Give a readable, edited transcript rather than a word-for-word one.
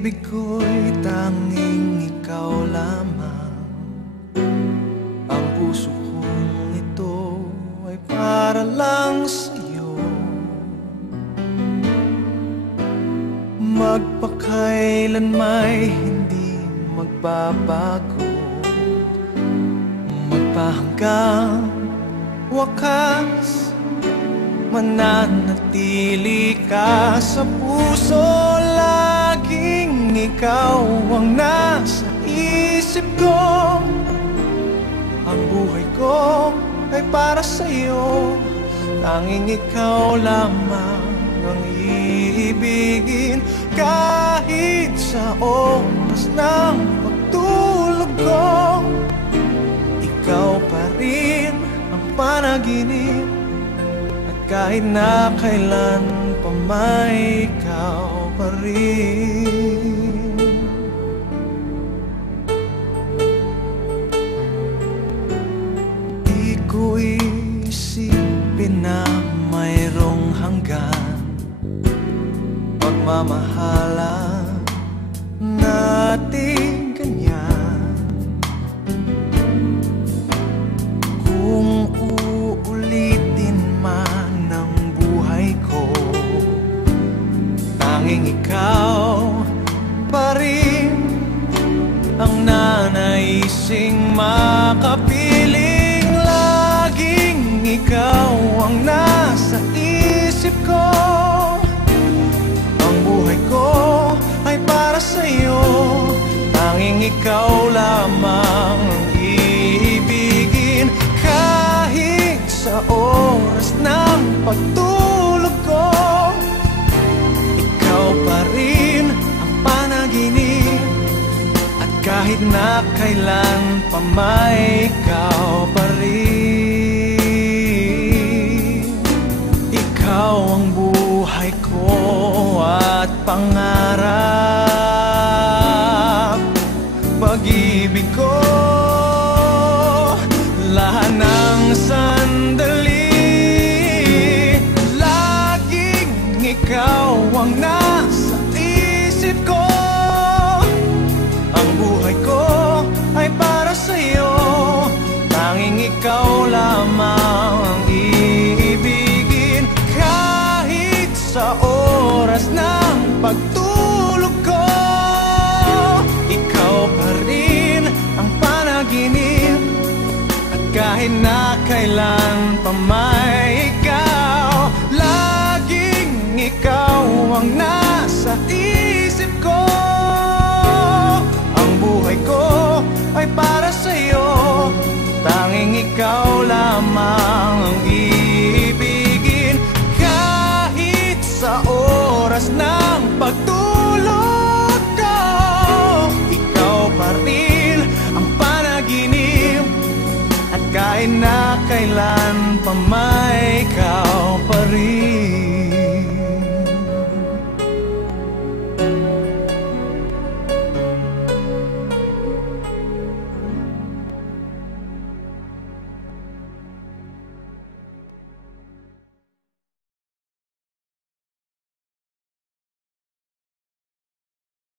pag-ibig ko'y tanging ikaw lamang. Ang puso kong ito ay para lang sa'yo. Magpakailan may hindi magbabago, magpahanggang wakas, mananatili ka sa puso. Laging ikaw ang nasa isip ko. Ang buhay ko ay para sa'yo. Tanging ikaw lamang ang iibigin. Kahit sa oras ng pagtulog ko, ikaw pa rin ang panaginip. Kahit na kailan pa may ikaw pa rin. Di ko isipin na mayroong hanggan pagmamahalan natin ganyan. Kung uulitin man tanging ikaw pa rin ang nanaising makapiling. Laging ikaw ang nasa isip ko. Ang buhay ko ay para sa'yo. Tanging ikaw lamang ang iibigin. Kahit sa oras ng pagtulog ko, ikaw pa rin ang panaginip. At kahit na kailan pa may ikaw pa rin. Ikaw ang buhay ko at pangarap, pag-ibig ko. Lahat ng sandali, laging ikaw ang nasa isip ko. Ang buhay ko ay para sa'yo. Tanging ikaw lamang ang iibigin. Kahit sa oras ng pagtulog ko, ikaw pa rin ang panaginip. At kahit na kailan pa may ikaw, laging ikaw ang nasa isip ko. Ang buhay ko ay para sa'yo. Tanging ikaw lamang ang iibigin. Kahit sa oras ng pagtulog ko, ikaw pa rin ang panaginip. At kahit na kailan pa may ikaw pa rin.